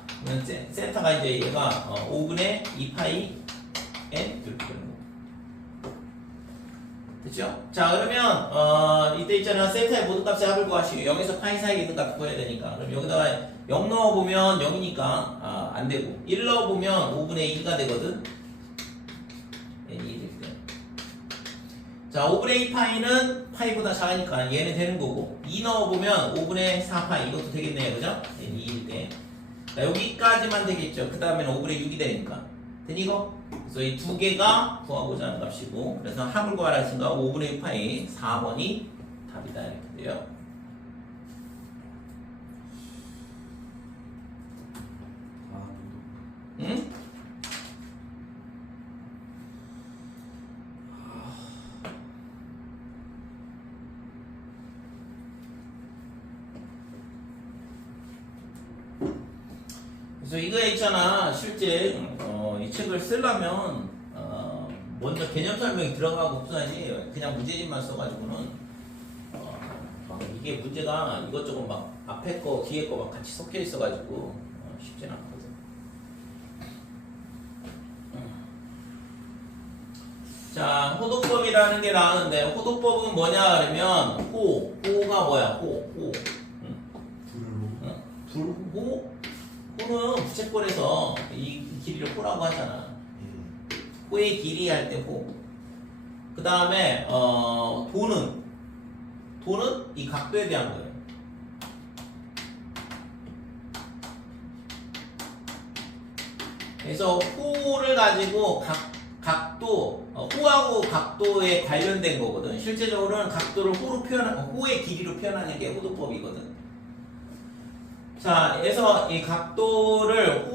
세타가 이제 얘가 5분의 2파이 n 이렇게 되는 거고. 됐죠? 자, 그러면 이때 있잖아 세타의 모든 값의 합을 구하시고 0에서 파이 사이에 있는 값 구해야 되니까 그럼 여기다가 0 넣어보면 0이니까 안 되고 1 넣어보면 5분의 2가 되거든. n이 이렇게 돼. 자, 5분의 2파이는 파이보다 작으니까 얘는 되는 거고 2 넣어보면 5분의 4파이 이것도 되겠네요. 그죠? n이 2일 때. 자, 여기까지만 되겠죠. 그 다음에는 5분의 6이 되니까. 되니 이거? 그래서 이 두 개가 구하고자 하는 값이고 그래서 합을 구하라 했으니까 5분의 6파이 4번이 답이다 이렇게 돼요. 응? 그래서 이거 있잖아 실제 이 책을 쓰려면 먼저 개념 설명이 들어가고 없어야지 그냥 문제집만 써가지고는 이게 문제가 이것저것 막 앞에 거 뒤에 거 막 같이 섞여 있어가지고 쉽진 않거든. 자, 호도법이라는 게 나오는데 호도법은 뭐냐 그러면 호가 뭐야 호 호는 부채꼴에서 이 길이를 호라고 하잖아. 호의 길이 할 때 호. 그 다음에 도는 이 각도에 대한 거예요. 그래서 호를 가지고 각도 호하고 각도에 관련된 거거든. 실제적으로는 각도를 호의 길이로 표현하는 게 호도법이거든. 자, 그래서 이 각도를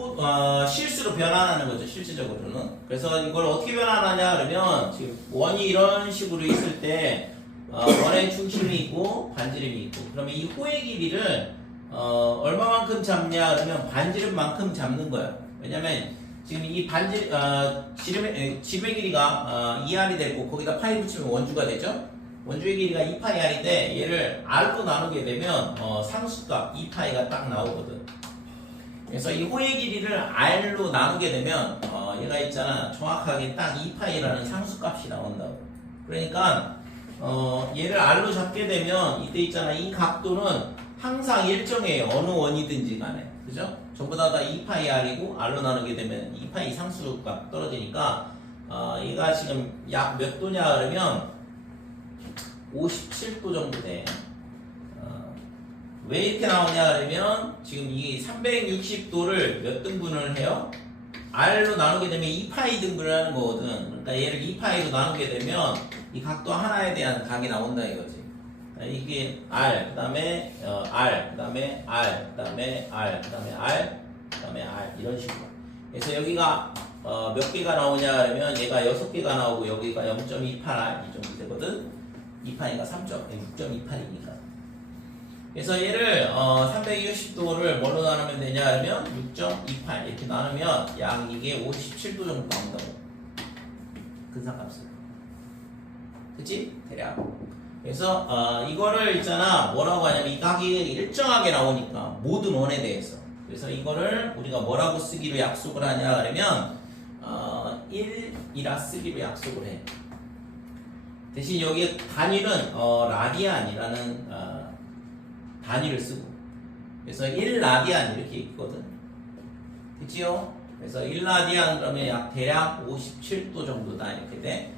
실수로 변환하는 거죠, 실질적으로는. 그래서 이걸 어떻게 변환하냐 그러면 지금 원이 이런 식으로 있을 때 원의 중심이 있고 반지름이 있고 그러면 이 호의 길이를 얼마만큼 잡냐 그러면 반지름만큼 잡는 거야. 왜냐면 지금 이 지름의 길이가 2r이 되고 거기다 파이 붙이면 원주가 되죠. 원주의 길이가 2파이r인데 얘를 r로 나누게 되면 상수값 2파이가 딱 나오거든. 그래서 이 호의 길이를 r로 나누게 되면 얘가 있잖아 정확하게 딱 2파이라는 상수값이 나온다고. 그러니까 얘를 r로 잡게 되면 이때 있잖아 이 각도는 항상 일정해요. 어느 원이든지 간에. 그죠? 전부 다 2파이r이고 r로 나누게 되면 2파이 상수값 떨어지니까 얘가 지금 약 몇 도냐 그러면 57도 정도 돼. 왜 이렇게 나오냐 그러면 지금 이 360도를 몇 등분을 해요? r로 나누게 되면 2파이 등분을 하는 거거든. 그러니까 얘를 2파이로 나누게 되면 이 각도 하나에 대한 각이 나온다 이거지. 그러니까 이게 r, 그 다음에 r, 그 다음에 r, 그 다음에 r, 그 다음에 r, 그 다음에 r 이런 식으로. 그래서 여기가 몇 개가 나오냐 그러면 얘가 6개가 나오고 여기가 0.28r 이 정도 되거든. 2파이가 6.28이니까. 그래서 얘를 360도를 뭘로 나누면 되냐 하면 6.28 이렇게 나누면 약 이게 57도 정도 나온다고. 근사값을. 그치? 대략. 그래서 이거를 있잖아 뭐라고 하냐면 이 각이 일정하게 나오니까 모든 원에 대해서 그래서 이거를 우리가 뭐라고 쓰기로 약속을 하냐 그러면 1이라 쓰기로 약속을 해. 대신 여기 단위는 라디안이라는 단위를 쓰고 그래서 1라디안 이렇게 있거든. 그치요? 그래서 1라디안 그러면 약 대략 57도 정도다 이렇게 돼.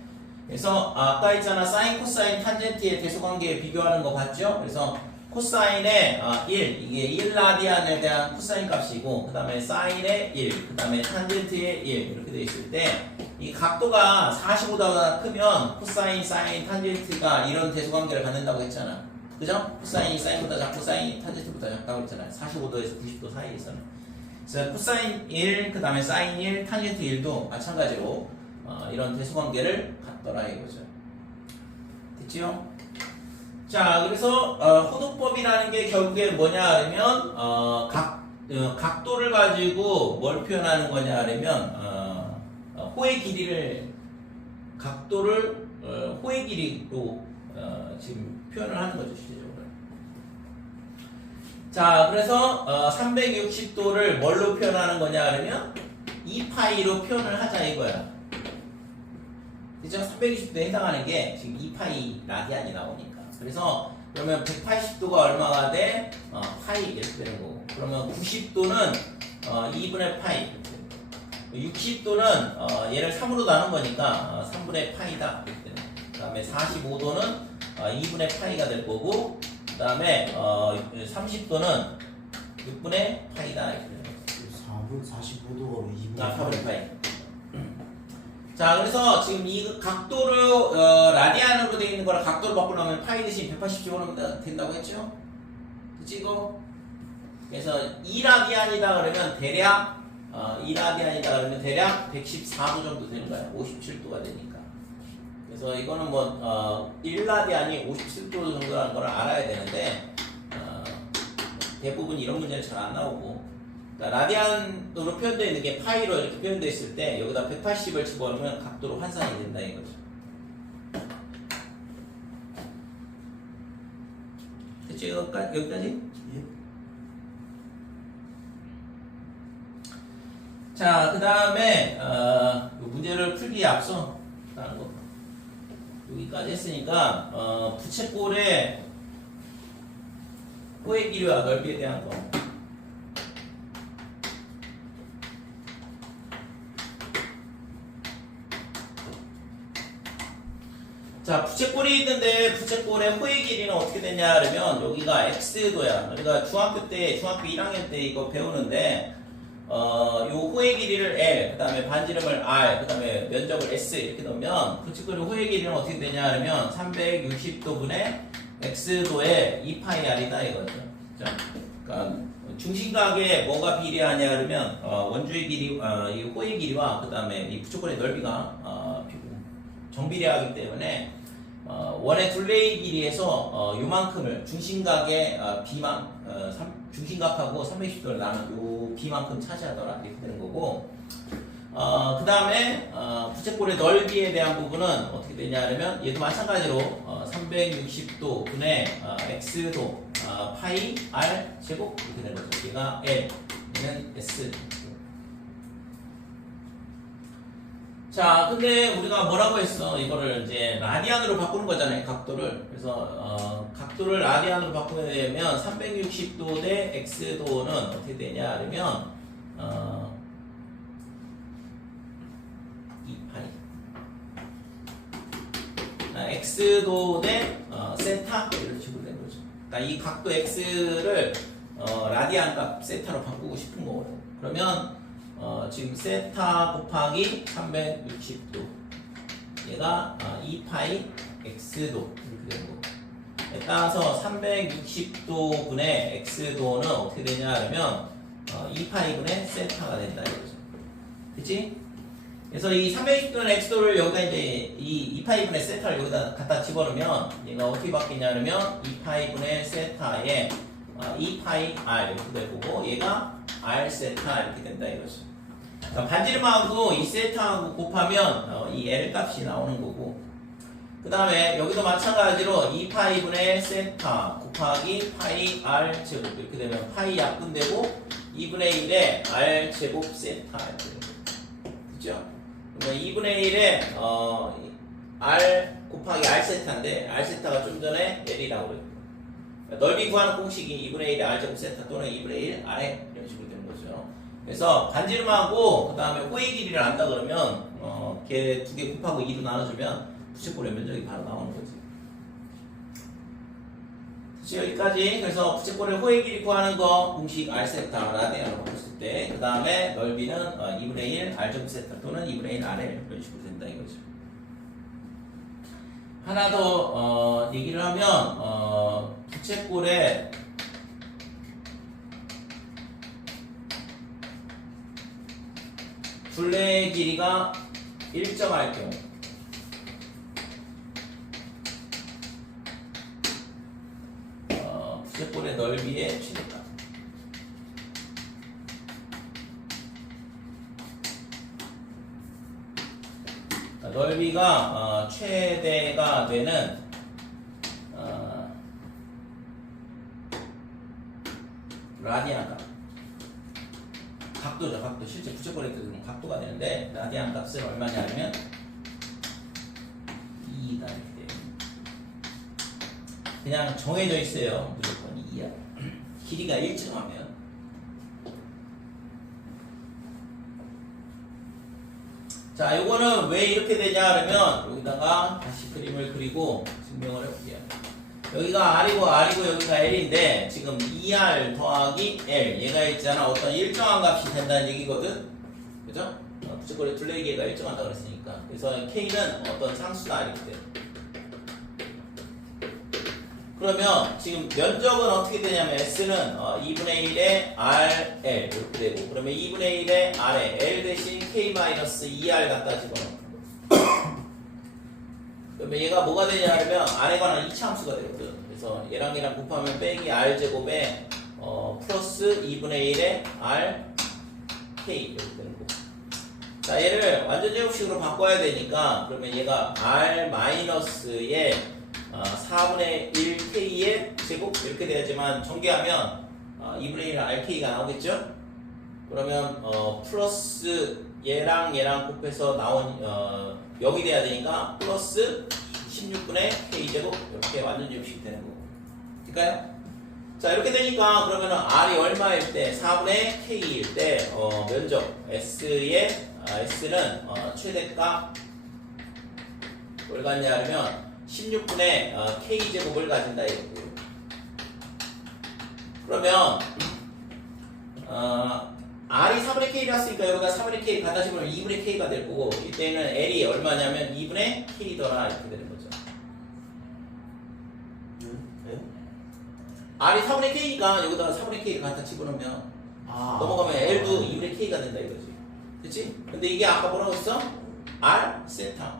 그래서 아까 있잖아 사인, 코사인, 탄젠트의 대소관계 비교하는 거 봤죠? 그래서 코사인의 1 이게 1라디안에 대한 코사인 값이고 그 다음에 사인의 1 그 다음에 탄젠트의 1 이렇게 돼 있을 때 이 각도가 45도가 크면 코사인, 사인, 탄젠트가 이런 대소관계를 갖는다고 했잖아. 그죠? 코사인이 사인보다 작고 사인이 탄젠트보다 작다고 했잖아요. 45도에서 90도 사이에서는. 그래서 코사인 1 그 다음에 사인 1, 탄젠트 1도 마찬가지로 이런 대소관계를 갖더라 이거죠. 됐지요? 자, 그래서 호도법이라는 게 결국에 뭐냐 하면 각도를 가지고 뭘 표현하는 거냐 하면 호의 길이를 각도를 호의 길이로 지금 표현을 하는 거죠 실제적으로. 자, 그래서 360도를 뭘로 표현하는 거냐 하면 2파이로 표현을 하자 이거야. 그죠? 360도에 해당하는 게 지금 2파이 라디안이 나오니까. 그래서 그러면 180도가 얼마가 돼? 파이 이렇게 되는 거고. 그러면 90도는 2분의 파이. 60도는 얘를 3으로 나눈 거니까 3분의 파이다. 이렇게 되는 거고. 그 다음에 45도는 2분의 파이가 될 거고. 그 다음에 30도는 6분의 파이다. 이렇게 되는 거고. 45도가 2분의 4분의 파이. 자, 그래서 지금 이 각도를 라디안으로 되어 있는 거랑 각도를 바꾸려면 파이 대신 180 집어넣으면 된다고 했죠? 그치 이거? 그래서 2라디안이다 그러면 대략 2라디안이다 그러면 대략 114도 정도 되는 거야. 57도가 되니까. 그래서 이거는 뭐 1라디안이 57도 정도라는 걸 알아야 되는데 대부분 이런 문제는 잘 안 나오고 그러니까 라디안으로 표현되어 있는 게 파이로 이렇게 표현되어 있을 때 여기다 180을 집어넣으면 각도로 환산이 된다 이거죠. 됐죠? 여기까지? 예? 자, 그 다음에 문제를 풀기에 앞서 다른 거 여기까지 했으니까 부채꼴의 호의 길이와 넓이에 대한 거. 자, 부채꼴이 있는데 부채꼴의 호의 길이는 어떻게 되냐 그러면 여기가 x도야. 그러니까 중학교 1학년 때 이거 배우는데 요 호의 길이를 L, 그 다음에 반지름을 R, 그 다음에 면적을 S 이렇게 넣으면 부채꼴의 호의 길이는 어떻게 되냐 하면 360도분의 x도의 2파이 R이다 이거죠. 자, 그러니까 중심각에 뭐가 비례하냐 그러면 원주의 길이, 이 호의 길이와 그 다음에 이 부채꼴의 넓이가 정비례하기 때문에 원의 둘레의 길이에서 요만큼을 중심각의 중심각하고 360도를 나눈 요 B만큼 차지하더라 이렇게 되는 거고 그 다음에 부채꼴의 넓이에 대한 부분은 어떻게 되냐 하면 얘도 마찬가지로 360도 분의 x도 파이 r 제곱 이렇게 되는 거죠. 얘가 L, 얘는 S. 자, 근데 우리가 뭐라고 했어? 이거를 이제 라디안으로 바꾸는 거잖아요, 각도를. 그래서 각도를 라디안으로 바꾸게 되면 360도 대 x도는 어떻게 되냐 하면 2파이 x도 대 세타 이런 식으로 된 거죠. 그러니까 이 각도 x를 라디안 값 세타로 바꾸고 싶은 거거든. 그러면 지금 세타 곱하기 360도 얘가 2파이 x도 이렇게 되는 거고 따라서 360도 분의 x도는 어떻게 되냐 하면 2파이 분의 세타가 된다 이거죠. 그치? 그래서 이 360도는 x도를 여기다 이제 이 2파이 분의 세타를 여기다 갖다 집어넣으면 얘가 어떻게 바뀌냐 하면 2파이 분의 세타에 2파이 r 이렇게 될 거고 얘가 r 세타 이렇게 된다 이거죠. 반지름하고 이 세타하고 곱하면 이 L 값이 나오는 거고 그 다음에 여기도 마찬가지로 2파이분의 세타 곱하기 파이 r 제곱 이렇게 되면 파이 약분되고 2분의 1에 r 제곱 세타 이렇게 되는 그죠? 그러면 2분의 1에 r 곱하기 r 세타인데 r 세타가 좀 전에 l이라고 그랬고 넓이 구하는 공식이 2분의 1에 r 제곱 세타 또는 2분의 1 r에 이런 식으로 되는 거죠. 그래서 반지름하고 그 다음에 호의 길이를 안다 그러면 걔 두 개 곱하고 2로 나눠주면 부채꼴의 면적이 바로 나오는 거지. 그치, 여기까지. 그래서 부채꼴의 호의 길이 구하는 거 공식 r 세타 라디안으로 바꿨을 때 그 다음에 넓이는 2분의 1 r 제곱 세타 또는 2분의 1 r에 이런 식으로 된다 이거죠. 하나 더 얘기를 하면 부채꼴의 둘레의 길이가 일정할 경우 부채꼴의 넓이의 최대값 넓이가 최대가 되는 라디안 값 각도죠. 각도 실제 부채꼴의 뜻은 각도가 되는데 라디안 값은 얼마냐면 2다 이렇게 돼요. 그냥 정해져 있어요. 무조건 2야. 길이가 일정하면 자, 요거는 왜 이렇게 되냐 그러면 여기다가 다시 그림을 그리고 증명을 해볼게요. 여기가 R이고 R이고 여기가 L인데 지금 2R 더하기 L 얘가 있잖아. 어떤 일정한 값이 된다는 얘기거든. 그죠? 부채꼴의 둘레의 길이가 일정하다 그랬으니까. 그래서 K는 어떤 상수다 이렇게 돼. 그러면 지금 면적은 어떻게 되냐면 S는 2분의 1에 RL 이렇게 되고 그러면 2분의 1에 R에 L 대신 K-2R 갖다 집어넣는 거. 그러면 얘가 뭐가 되냐면 R에 관한 이차함수가 되거든. 그래서 얘랑 얘랑 곱하면 빼기 R제곱에 플러스 2분의 1에 R K 이렇게 되는 거. 자, 얘를 완전 제곱식으로 바꿔야 되니까 그러면 얘가 R 마이너스에 4분의 1K의 제곱 이렇게 돼야지만 전개하면 2분의 1 RK가 나오겠죠? 그러면 플러스 얘랑 얘랑 곱해서 나온 0이 돼야 되니까 플러스 16분의 K제곱 이렇게 완전 제곱식이 되는 거고 될까요? 자, 이렇게 되니까 그러면 R이 얼마일 때 4분의 K일 때 면적 S의 S는 최대값 뭘 갖냐 하면 16분의 K제곱을 가진다 이거고요. 그러면 R이 4분의 K를 했으니까 여기다 4분의 K를 갖다 집으면 2분의 K가 될 거고 이때는 L이 얼마냐면 2분의 K더라 이렇게 되는 거죠. 네? R이 4분의 K니까 여기다가 4분의 K를 갖다 집어넣으면 넘어가면 L도 2분의 K가 된다 이거지. 그치? 근데 이게 아까 뭐라고 했어? R 세타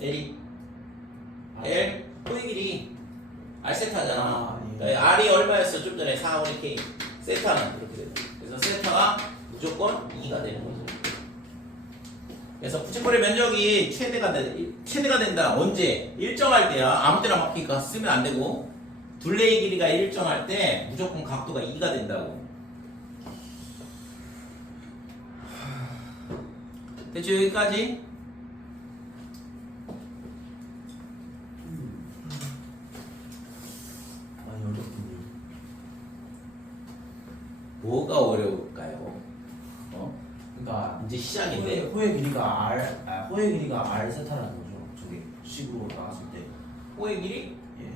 L이 L 호의 길이 R 세타잖아. 그러니까 R이 얼마였어? 좀 전에 4분의 K 세타는 이렇게 된다. 그래서 세타가 무조건 2가 되는 거죠. 그래서 부채꼴의 면적이 최대가 된다. 언제? 일정할 때야. 아무 때나 바뀌니까 쓰면 안 되고 둘레의 길이가 일정할 때 무조건 각도가 2가 된다고. 됐죠? 여기까지? 많이 어렵군요. 뭐가 어려울까요? 그러니까 이제 시작인데. 호의 길이가 호의 길이가 R 세타라는 거죠. 저게 식으로 나왔을 때. 호의 길이? 예.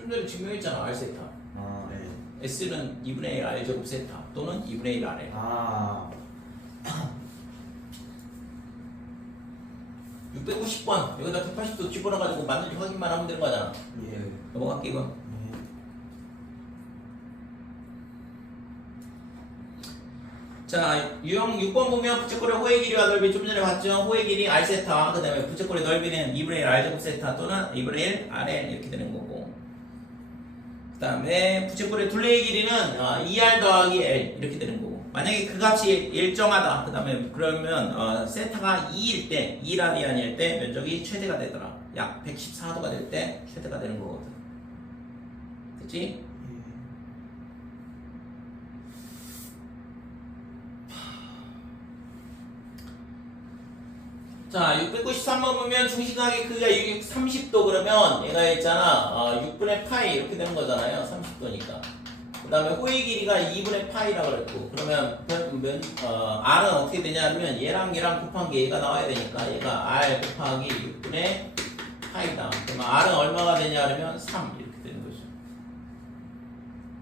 좀 전에 증명했잖아. R 세타. 예. S는 2분의 1 R 제곱 세타 또는 2분의 1 R에. 690번 여기다 180도 집어넣어가지고 맞는지 확인만 하면 되는 거잖아. 예. 넘어갈게 이거. 예. 자, 유형 6번 보면 부채꼴의 호의 길이와 넓이 좀 전에 봤죠? 호의 길이 R 세타, 그 다음에 부채꼴의 넓이는 2분의 1 R 제곱 세타 또는 2분의 1 RL 이렇게 되는 거고, 그 다음에 부채꼴의 둘레의 길이는 2R 더하기 L 이렇게 되는 거고, 만약에 그 값이 일정하다, 그 다음에 그러면 세타가 2일 때, 2라디안일 때 면적이 최대가 되더라. 약 114도가 될 때 최대가 되는 거거든. 됐지? 자, 693번 보면 중심각의 크기가 30도 그러면 얘가 있잖아 6분의 파이 이렇게 되는 거잖아요. 30도니까. 그 다음에 호의 길이가 2분의 파이라고 그랬고 그러면 R은 어떻게 되냐면 얘랑 곱한 게 얘가 나와야 되니까 얘가 R 곱하기 6분의 파이다. 그러면 R은 얼마가 되냐 그러면 3 이렇게 되는 거죠.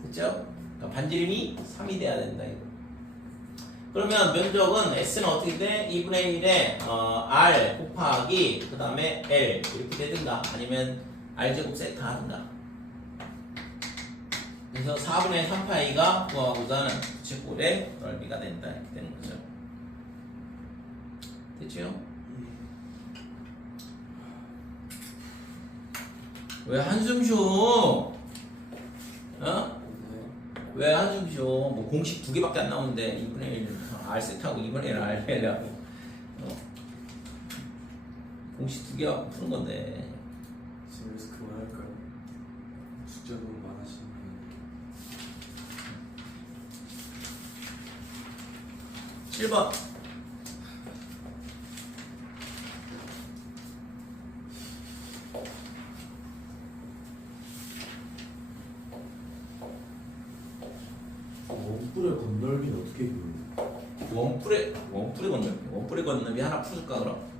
됐죠? 그러니까 반지름이 3이 돼야 된다 이거. 그러면 면적은 S는 어떻게 돼? 2분의 1에 R 곱하기 그 다음에 L 이렇게 되든가 아니면 R제곱 세트 하든가. 그래서 4분의 3파이가 구하고자 하는 부채꼴의 넓이가 된다 이렇게 되는 거죠. 됐죠? 왜 한숨 쉬어? 어? 왜 한숨 쉬어? 뭐 공식 2개밖에 안 나오는데 2분의 1 R 세트하고 2분의 1 R L하고 공식 2개 푸는 건데. 그래서 그만할까요? 숙제 너무 많으시니까. 7번 원뿔의 건널비는 어떻게 구해요? 원뿔의 건널비 하나 풀을까 그럼?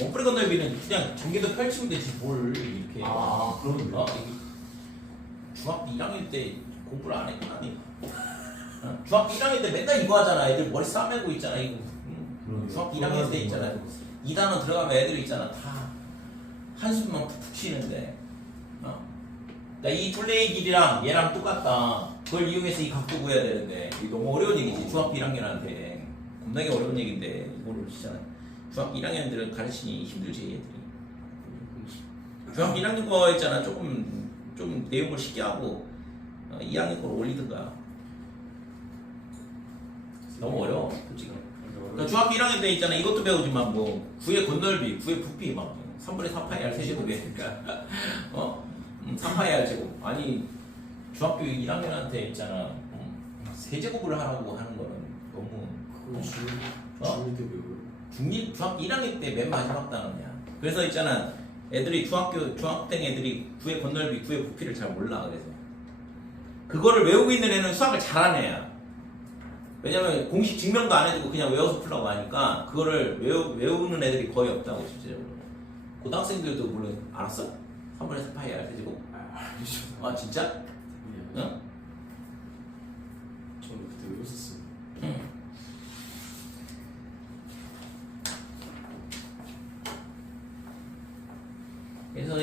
원뿔의 건널비는 그냥 전개도 펼치면 되지 뭘 이렇게 그러네. 중학교 1학년 때 공부를 안 했구나 니. 중학교 1학년 때 맨날 이거 하잖아. 애들 머리 싸매고 있잖아 이거. 중학교 1학년 때 있잖아. 2단원 들어가면 애들 있잖아 다 한숨만 푹푹 쉬는데 그러니까 이 둘레의 길이랑 얘랑 똑같다. 그걸 이용해서 이 각도 구해야 되는데 이게 너무 어려운 얘기지. 중학교 1학년한테 겁나게 어려운 얘기인데 이거를 진짜 중학교 1학년들은 가르치기 힘들지 얘들이. 중학교 1학년 거 있잖아 좀 내용을 쉽게 하고 2학년 걸 올리든가. 너무 어려워 솔직히. 그러니까 중학교 1학년 때 있잖아 이것도 배우지만 뭐 구의 건널비, 구의 부피 막 3분의 4파이 R 세제곱 배우니까 3파이 R 제곱. 아니 중학교 1학년한테 있잖아 세제곱을 하라고 하는 거는 너무 그거 중일 때 배워요? 중학교 1학년 때 맨 마지막 단원이야. 그래서 있잖아 애들이 중학생 애들이 구의 건널비, 구의 부피를 잘 몰라. 그래서 그거를 외우고 있는 애는 수학을 잘하는 애야. 왜냐면 공식 증명도 안 해주고 그냥 외워서 풀라고 하니까 그거를 외우는 애들이 거의 없다고 실제로. 고등학생들도 물론 알았어? 3분의 4파이 R 세제곱? 알죠. 아 진짜? 응? 저는 그때 외웠었어요. 그래서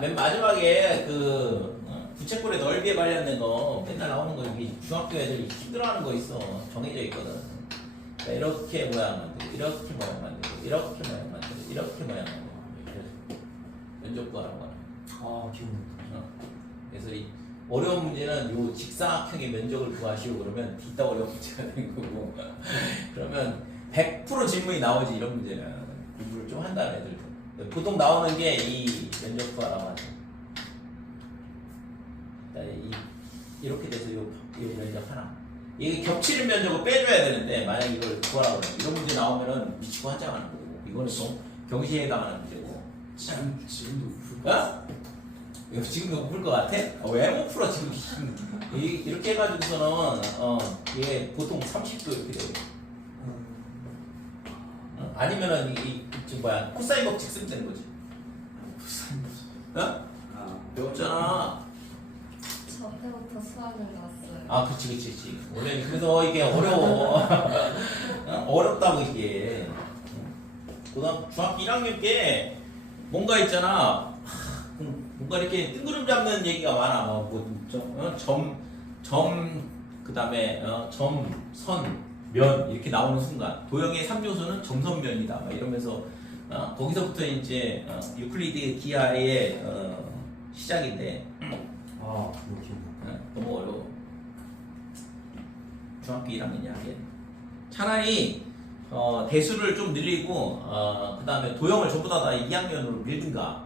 맨 마지막에 그 부채꼴의 넓이에 관련된 거 맨날 나오는 거 이게 중학교 애들이 힘들어하는 거 있어. 정해져 있거든. 그러니까 이렇게 모양 만들고 이렇게 모양 만들고 이렇게 모양 만들고 이렇게 모양 만들고 면적 구하라고 하는 거. 기억난다. 그래서 이 어려운 문제는 요 직사각형의 면적을 구하시오 그러면 뒷다 어려운 문제가 되는 거고 그러면 100% 질문이 나오지 이런 문제는 공부를 좀 한다는 애들도 보통 나오는 게 이 면적 구하라고 하죠. 이렇게 돼서 요 면적 하나 이게 겹치는 면적을 빼줘야 되는데 만약 이걸 구하라고 그러면 이런 문제 나오면은 미치고 환장하는 거고 이거는 좀 경시에 해당하는 문제고. 지금도 이거 지금도 못 풀 것 같아? 왜 못 풀어 지금? 이렇게 해가지고서는 이게 보통 30도 이렇게 돼요. 아니면은 코사인 법칙 쓰면 되는 거지. 배웠잖아. 저 때부터 수학을 났어요. 그치. 원래 그래서 이게 어려워. 어렵다고 이게. 중학교 1학년 때 뭔가 있잖아. 뭔가 이렇게 뜬구름 잡는 얘기가 많아. 그 다음에 점, 선, 면 이렇게 나오는 순간 도형의 3요소는 점선면이다. 막 이러면서 거기서부터 이제 유클리드 기하의 시작인데 그거 기억나. 너무 어려워. 중학교 1학년이야. 차라리 대수를 좀 늘리고 그 다음에 도형을 전부 다 2학년으로 밀든가.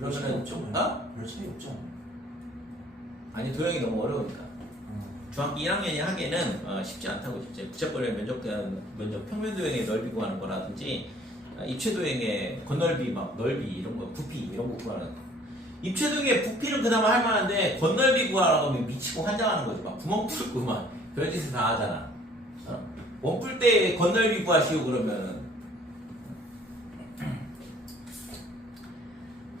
별 차이 그러면은 없죠. 어? 별 차이 없죠. 아니 도형이 너무 어려우니까. 중학교 1학년이 하기에는 쉽지 않다고 진짜 부착거리의 면적 평면 도형의 넓이 구하는 거라든지 입체 도형의 건널비 막 넓이 이런 거 부피 이런 거 구하는 거. 입체 도형의 부피는 그나마 할 만한데 건널비 구하라고 하면 미치고 환장하는 거지. 막 구멍 뚫고 막 별짓을 다 하잖아. 원풀 때 건널비 구하시오 그러면은.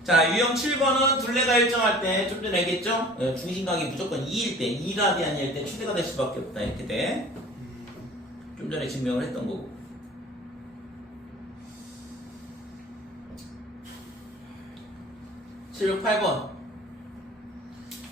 자, 유형 7번은 둘레가 일정할 때 좀 전에 얘기했죠? 중심각이 무조건 2일 때, 2라디안일 때 최대가 될 수밖에 없다 이렇게 돼. 좀 전에 증명을 했던 거고. (7, 8번)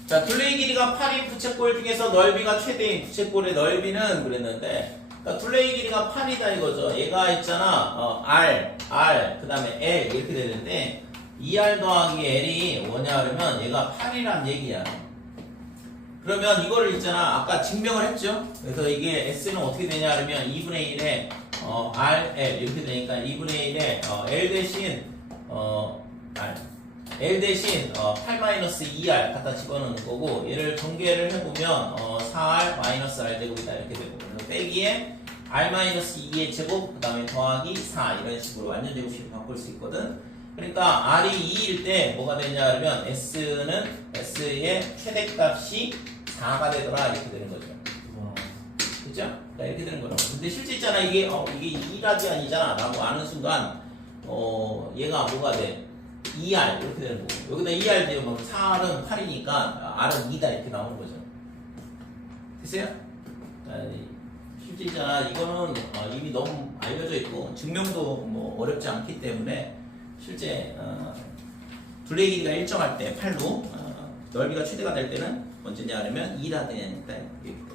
자, 둘레의 길이가 8인 부채꼴 중에서 넓이가 최대인 부채꼴의 넓이는 그랬는데, 그러니까 둘레의 길이가 8이다 이거죠. 얘가 있잖아, R, 그 다음에 L 이렇게 되는데 2R 더하기 L이 뭐냐 그러면 얘가 8이란 얘기야. 그러면 이거를 있잖아, 아까 증명을 했죠. 그래서 이게 S는 어떻게 되냐 그러면 2분의 1에 R, L 이렇게 되니까 2분의 1에 L 대신 R L 대신 8-2R 갖다 집어넣는 거고, 얘를 전개를 해보면 4R 마이너스 R 제곱이다 이렇게 되고, 그래서 빼기에 R-2의 제곱 그 다음에 더하기 4 이런 식으로 완전 제곱식으로 바꿀 수 있거든. 그러니까 R이 2일 때 뭐가 되냐 그러면 S의 최대값이 4가 되더라 이렇게 되는 거죠. 그죠? 그러니까 이렇게 되는 거라고. 근데 실제 있잖아, 이게 2라디안이잖아 라고 아는 순간 얘가 뭐가 돼? 2R 이렇게 되는 거고, 여기다 2R 되면 4R은 8이니까 R은 2다 이렇게 나오는 거죠. 됐어요? 실제 있잖아, 이거는 이미 너무 알려져 있고 증명도 뭐 어렵지 않기 때문에 실제 둘레의 길이가 일정할 때 8로 넓이가 최대가 될 때는 언제냐 하면 2라디안이다 이렇게 됩니다.